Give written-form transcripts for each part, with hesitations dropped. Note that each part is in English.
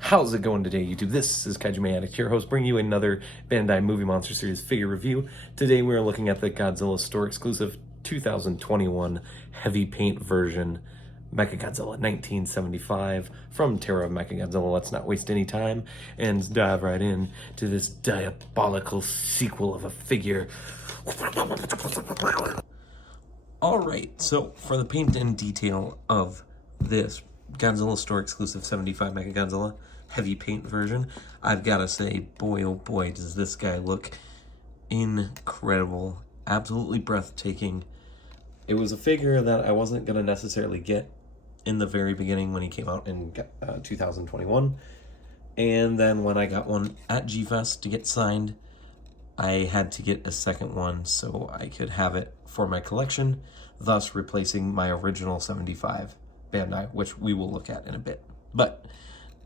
How's it going today, YouTube? This is Kaiju Addict, your host, bringing you another Bandai Movie Monster Series figure review. Today we are looking at the Godzilla Store exclusive 2021 heavy paint version MechaGodzilla 1975 from Terror of MechaGodzilla. Let's not waste any time and dive right in to this diabolical sequel of a figure. Alright, so for the paint and detail of this Godzilla Store exclusive 75 MechaGodzilla heavy paint version, I've got to say, boy oh boy, does this guy look incredible. Absolutely breathtaking. It was a figure that I wasn't going to necessarily get in the very beginning when he came out in 2021. And then when I got one at G-Fest to get signed, I had to get a second one so I could have it for my collection, thus replacing my original 75 Bandai, which we will look at in a bit. But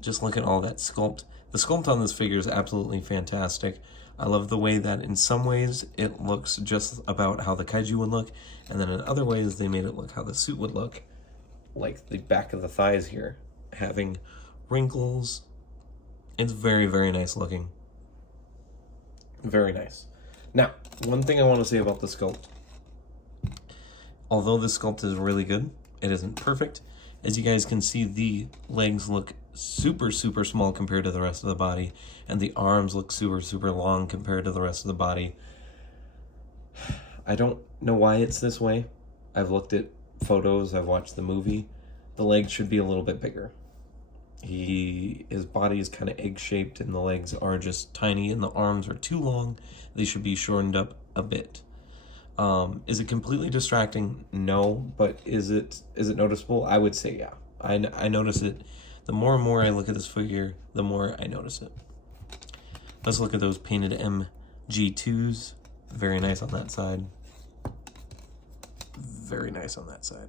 just look at all that sculpt. The sculpt on this figure is absolutely fantastic. I love the way that in some ways it looks just about how the kaiju would look, and then in other ways they made it look how the suit would look. Like the back of the thighs here, having wrinkles. It's very, very nice looking. Very nice. Now, one thing I want to say about the sculpt. Although the sculpt is really good, it isn't perfect. As you guys can see, the legs look super, super small compared to the rest of the body, and the arms look super, super long compared to the rest of the body. I don't know why it's this way. I've looked at photos, I've watched the movie. The legs should be a little bit bigger. His body is kind of egg-shaped, and the legs are just tiny, and the arms are too long. They should be shortened up a bit. Is it completely distracting? No, but is it noticeable? I would say yeah. I notice it. The more and more I look at this figure, the more I notice it. Let's look at those painted MG2s. Very nice on that side. Very nice on that side.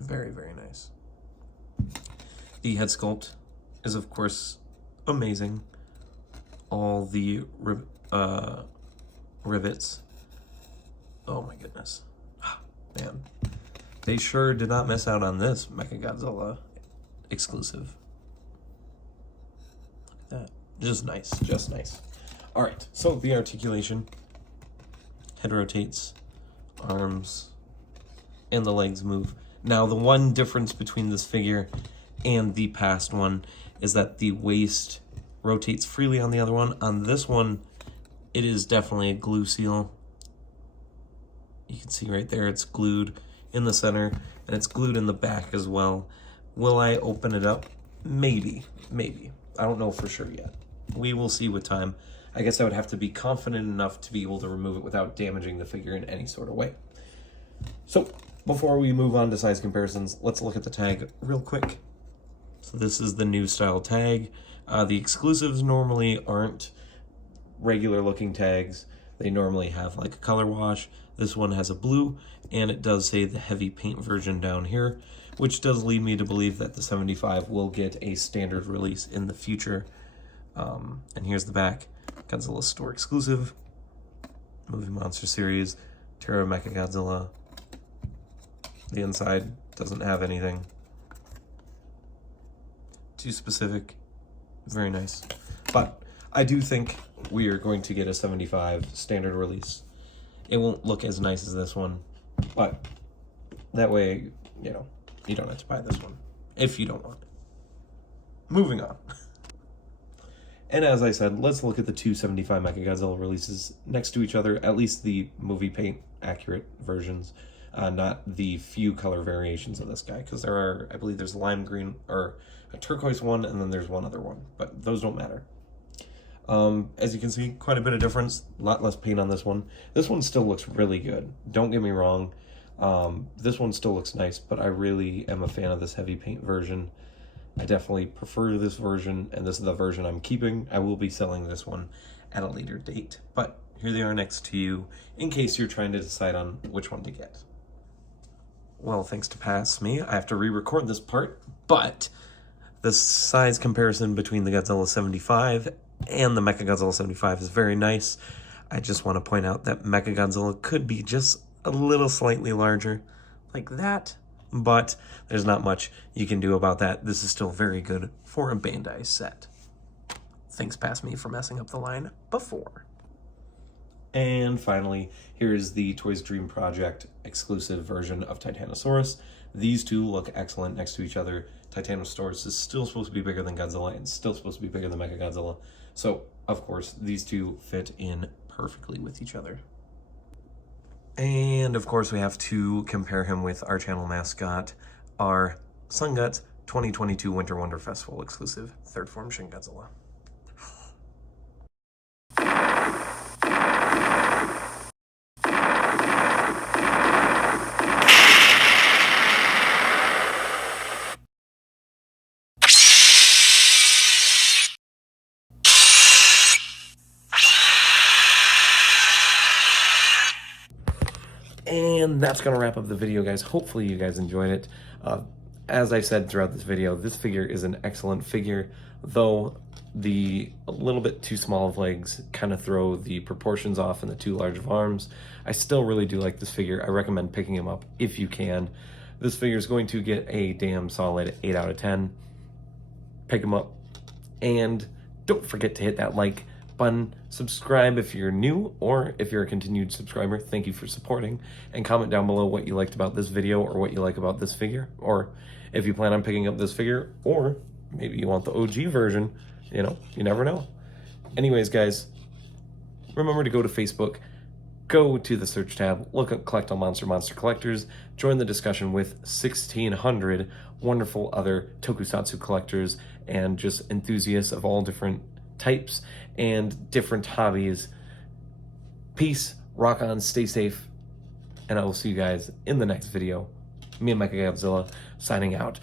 Very, very nice. The head sculpt is, of course, amazing. All the rivets. Oh my goodness. Man. They sure did not miss out on this MechaGodzilla exclusive. Look at that. Just nice. Just nice. Alright, so the articulation. Head rotates. Arms. And the legs move. Now, the one difference between this figure and the past one is that the waist rotates freely on the other one. On this one, it is definitely a glue seal. You can see right there, it's glued in the center, and it's glued in the back as well. Will I open it up? Maybe, maybe. I don't know for sure yet. We will see with time. I guess I would have to be confident enough to be able to remove it without damaging the figure in any sort of way. So, before we move on to size comparisons, let's look at the tag real quick. So this is the new style tag. The exclusives normally aren't regular looking tags. They normally have like a color wash. This one has a blue, and it does say the heavy paint version down here, which does lead me to believe that the 75 will get a standard release in the future. And here's the back. Godzilla Store exclusive. Movie Monster Series. Terror of MechaGodzilla. The inside doesn't have anything. Too specific. Very nice. But I do think we are going to get a 75 standard release. It won't look as nice as this one, but that way, you know, you don't have to buy this one if you don't want it. Moving on. And as I said, let's look at the two 75 MechaGodzilla releases next to each other, at least the movie paint accurate versions, not the few color variations of this guy, because there are, I believe there's a lime green or a turquoise one, and then there's one other one, but those don't matter. As you can see, quite a bit of difference, a lot less paint on this one. This one still looks really good, don't get me wrong. This one still looks nice, but I really am a fan of this heavy paint version. I definitely prefer this version, and this is the version I'm keeping. I will be selling this one at a later date, but here they are next to you, in case you're trying to decide on which one to get. Well, thanks to pass me, I have to re-record this part, but the size comparison between the Godzilla 75 and the MechaGodzilla 75 is very nice. I just want to point out that MechaGodzilla could be just a little slightly larger, like that, but there's not much you can do about that. This is still very good for a Bandai set. Thanks past me for messing up the line before. And finally, here's the Toys Dream Project exclusive version of Titanosaurus. These two look excellent next to each other. Titanosaurus is still supposed to be bigger than Godzilla and still supposed to be bigger than MechaGodzilla. So, of course, these two fit in perfectly with each other. And, of course, we have to compare him with our channel mascot, our Sun Guts 2022 Winter Wonder Festival exclusive Third Form Shin Godzilla. And that's going to wrap up the video, guys. Hopefully you guys enjoyed it. As I said throughout this video, this figure is an excellent figure, though the a little bit too small of legs kind of throw the proportions off and the too large of arms. I still really do like this figure. I recommend picking him up if you can. This figure is going to get a damn solid 8 out of 10. Pick him up. And don't forget to hit that like button, subscribe if you're new, or if you're a continued subscriber, thank you for supporting, and comment down below what you liked about this video or what you like about this figure, or if you plan on picking up this figure, or maybe you want the OG version, you know, you never know. Anyways, guys, remember to go to Facebook, go to the search tab, look up Collect All Monster Collectors, join the discussion with 1,600 wonderful other tokusatsu collectors and just enthusiasts of all different types and different hobbies. Peace, rock on, stay safe, and I will see you guys in the next video. Me and MechaGodzilla signing out.